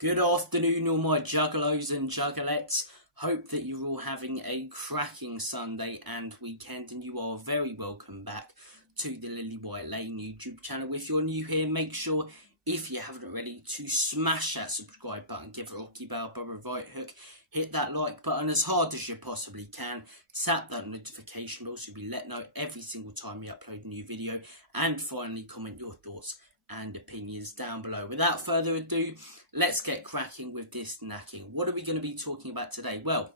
Good afternoon, all my juggalos and juggalettes. Hope that you're all having a cracking Sunday and weekend, and you are very welcome back to the Lily White Lane YouTube channel. If you're new here, make sure, if you haven't already, to smash that subscribe button, give it a rocky bell above a right hook, hit that like button as hard as you possibly can, tap that notification bell so you'll be let know every single time we upload a new video, and finally comment your thoughts and opinions down below. Without further ado, let's get cracking with this knacking. What are we going to be talking about today? Well,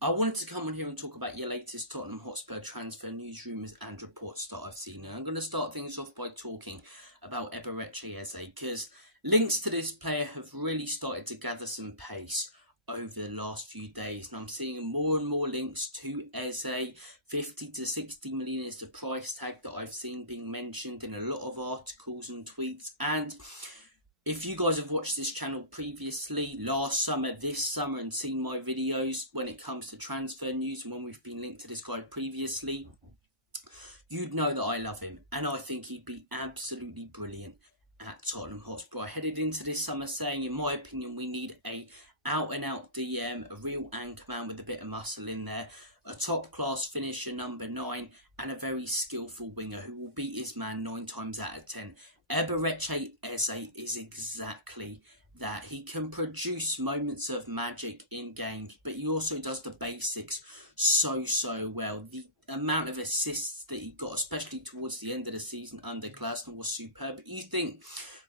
I wanted to come on here and talk about your latest Tottenham Hotspur transfer news, rumours and reports that I've seen. And I'm going to start things off by talking about Eberechi Eze, because links to this player have really started to gather some pace over the last few days, and I'm seeing more and more links to Eze. 50 to 60 million is the price tag that I've seen being mentioned in a lot of articles and tweets. And if you guys have watched this channel previously, last summer, this summer, and seen my videos when it comes to transfer news and when we've been linked to this guy previously, you'd know that I love him and I think he'd be absolutely brilliant at Tottenham Hotspur. I headed into this summer saying, in my opinion, we need a out-and-out DM, a real anchor man with a bit of muscle in there, a top-class finisher, number 9, and a very skillful winger who will beat his man 9 times out of 10. Eberechi Eze is exactly that. He can produce moments of magic in games, but he also does the basics so well. The amount of assists that he got, especially towards the end of the season under Glasner, was superb. You think,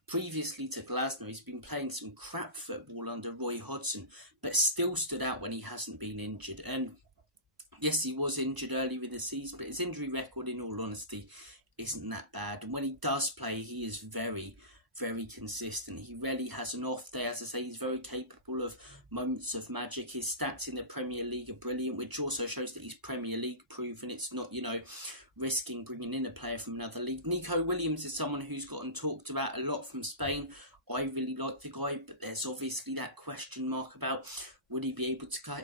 previously to Glasner, he's been playing some crap football under Roy Hodgson, but still stood out when he hasn't been injured. And yes, he was injured earlier in the season, but his injury record, in all honesty, isn't that bad. And when he does play, he is very consistent. He rarely has an off day. As I say, he's very capable of moments of magic. His stats in the Premier League are brilliant, which also shows that he's Premier League proven. It's not, risking bringing in a player from another league. Nico Williams is someone who's gotten talked about a lot from Spain. I really like the guy, but there's obviously that question mark about would he be able to cut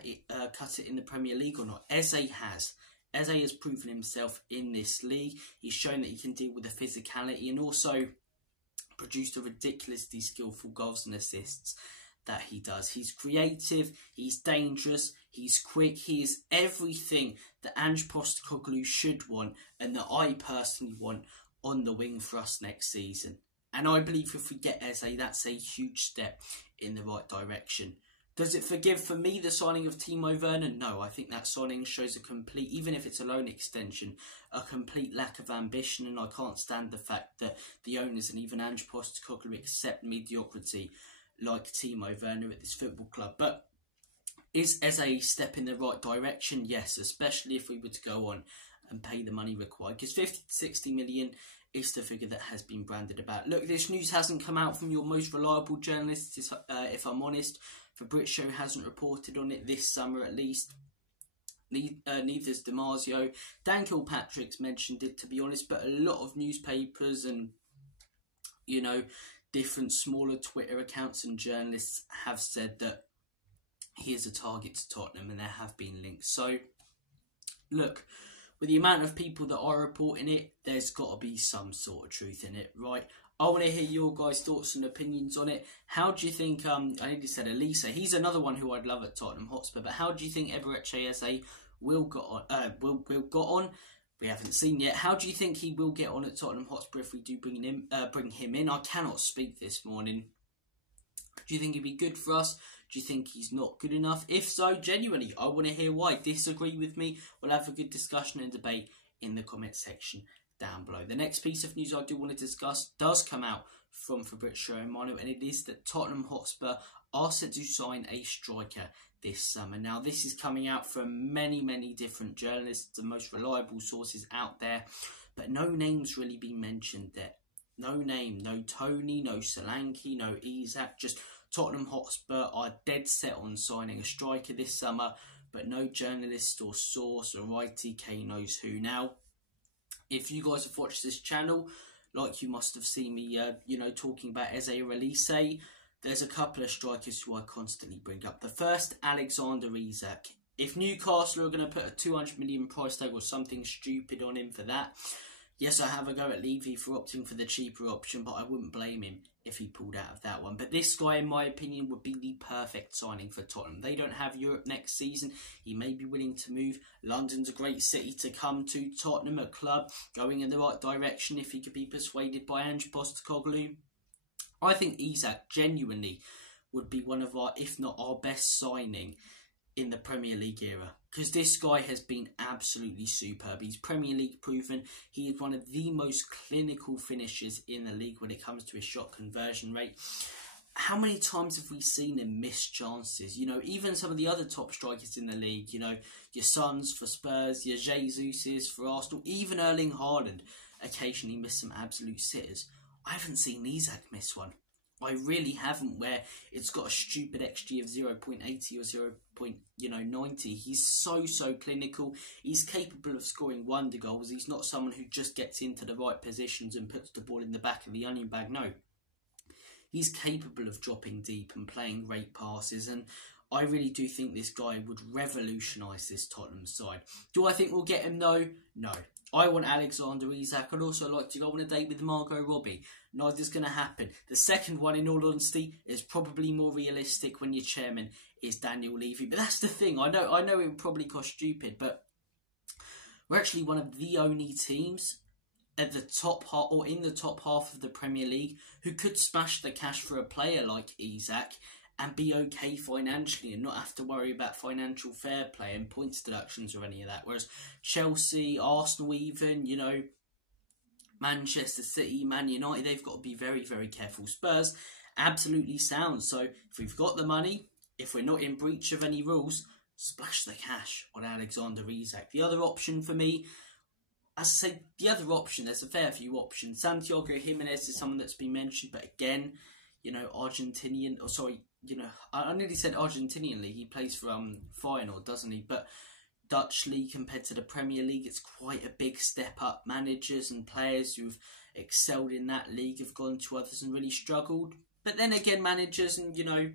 it in the Premier League or not. Eze has. Eze has proven himself in this league. He's shown that he can deal with the physicality and also produced a ridiculously skillful goals and assists that he does. He's creative, he's dangerous, he's quick, he is everything that Ange Postecoglou should want and that I personally want on the wing for us next season. And I believe if we get Eze, that's a huge step in the right direction. Does it forgive for me the signing of Timo Werner? No, I think that signing shows a complete, even if it's a loan extension, a complete lack of ambition, and I can't stand the fact that the owners and even Ange Postecoglou accept mediocrity like Timo Werner at this football club. But is Eze a step in the right direction? Yes, especially if we were to go on and pay the money required, because 50 to 60 million is the figure that has been branded about. Look, this news hasn't come out from your most reliable journalists, if I'm honest. Fabrizio hasn't reported on it this summer, at least. Neither's Damasio. Dan Kilpatrick's mentioned it, to be honest, but a lot of newspapers and, different smaller Twitter accounts and journalists have said that he is a target to Tottenham, and there have been links. So, look, with the amount of people that are reporting it, there's got to be some sort of truth in it, right? I want to hear your guys' thoughts and opinions on it. How do you think, I nearly said Elise, he's another one who I'd love at Tottenham Hotspur, but how do you think Eberechi Eze will get on? We haven't seen yet. How do you think he will get on at Tottenham Hotspur if we do bring him in? I cannot speak this morning. Do you think he'd be good for us? Do you think he's not good enough? If so, genuinely, I want to hear why. Disagree with me? We'll have a good discussion and debate in the comment section down below. The next piece of news I do want to discuss does come out from Fabrizio Romano, and it is that Tottenham Hotspur are set to sign a striker this summer. Now, this is coming out from many different journalists, the most reliable sources out there, but no name's really been mentioned there. No name, no Tony, no Solanke, no Isak, just Tottenham Hotspur are dead set on signing a striker this summer, but no journalist or source or ITK knows who. Now, if you guys have watched this channel, like you must have seen me, talking about Eze or Elise, there's a couple of strikers who I constantly bring up. The first, Alexander Isak. If Newcastle are going to put a 200 million price tag or something stupid on him for that, yes, I have a go at Levy for opting for the cheaper option, but I wouldn't blame him. if he pulled out of that one. But this guy, in my opinion, would be the perfect signing for Tottenham. They don't have Europe next season. He may be willing to move. London's a great city to come to. Tottenham, a club going in the right direction if he could be persuaded by Ange Postecoglou. I think Isak genuinely would be one of our, if not our best signing in the Premier League era, because this guy has been absolutely superb. He's Premier League proven. He is one of the most clinical finishers in the league when it comes to his shot conversion rate. How many times have we seen him miss chances? You know, even some of the other top strikers in the league, you know, your Sons for Spurs, your Jesus's for Arsenal, even Erling Haaland occasionally miss some absolute sitters. I haven't seen Isak miss one. I really haven't, where it's got a stupid XG of 0.80 or 0.90. He's so clinical. He's capable of scoring wonder goals. He's not someone who just gets into the right positions and puts the ball in the back of the onion bag. No. He's capable of dropping deep and playing great passes, and I really do think this guy would revolutionise this Tottenham side. Do I think we'll get him? No. I want Alexander Isak. I'd also like to go on a date with Margot Robbie. Neither's going to happen. The second one, in all honesty, is probably more realistic when your chairman is Daniel Levy. But that's the thing. I know it would probably cost stupid, but we're actually one of the only teams at the top half, or in the top half of the Premier League, who could smash the cash for a player like Isak and be okay financially and not have to worry about financial fair play and points deductions or any of that. Whereas Chelsea, Arsenal even, you know, Manchester City, Man United, they've got to be very careful. Spurs, absolutely sound. So if we've got the money, if we're not in breach of any rules, splash the cash on Alexander Isak. The other option for me, as I say, there's a fair few options. Santiago Jimenez is someone that's been mentioned, but again, you know, I nearly said Argentinian league. He plays for Feyenoord, doesn't he? But Dutch league compared to the Premier League, it's quite a big step up. Managers and players who've excelled in that league have gone to others and really struggled. But then again, managers and, you know,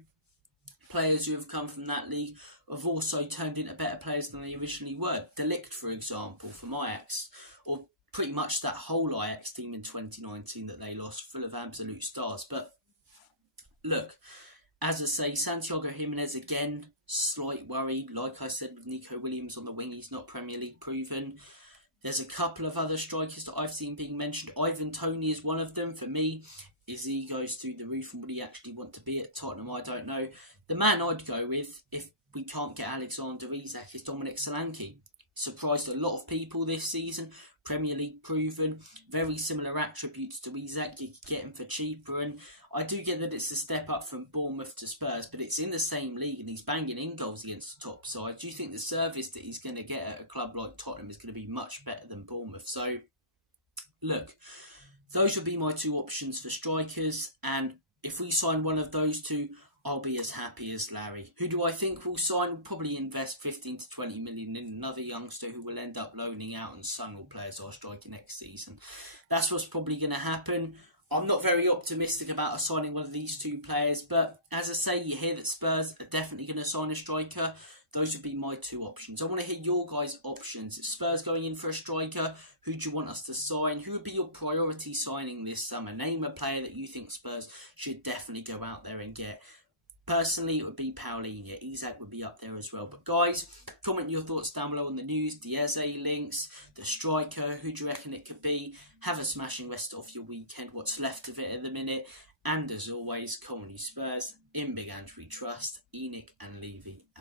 players who have come from that league have also turned into better players than they originally were. De Ligt, for example, from Ajax, or pretty much that whole Ajax team in 2019 that they lost, full of absolute stars. But look, as I say, Santiago Jimenez, again, slight worry. Like I said, with Nico Williams on the wing, he's not Premier League proven. There's a couple of other strikers that I've seen being mentioned. Ivan Toney is one of them. For me, his ego's through the roof, and would he actually want to be at Tottenham? I don't know. The man I'd go with, if we can't get Alexander Isak, is Dominic Solanke. Surprised a lot of people this season. Premier League proven, very similar attributes to Isak. You could get him for cheaper, and I do get that it's a step up from Bournemouth to Spurs, but it's in the same league and he's banging in goals against the top side. Do you think the service that he's going to get at a club like Tottenham is going to be much better than Bournemouth? So, look, those would be my two options for strikers, and if we sign one of those two, I'll be as happy as Larry. Who do I think will sign? We'll probably invest 15 to 20 million in another youngster who will end up loaning out, and Son will play as our striker next season. That's what's probably going to happen. I'm not very optimistic about us signing one of these two players, but as I say, you hear that Spurs are definitely going to sign a striker. Those would be my two options. I want to hear your guys' options. If Spurs going in for a striker, who do you want us to sign? Who would be your priority signing this summer? Name a player that you think Spurs should definitely go out there and get. Personally, it would be Paulinho. Isak would be up there as well. But guys, comment your thoughts down below on the news, the Eze links, the striker. Who do you reckon it could be? Have a smashing rest of your weekend, what's left of it at the minute. And as always, come on you Spurs. In Big Ange we trust. Enoch and Levy.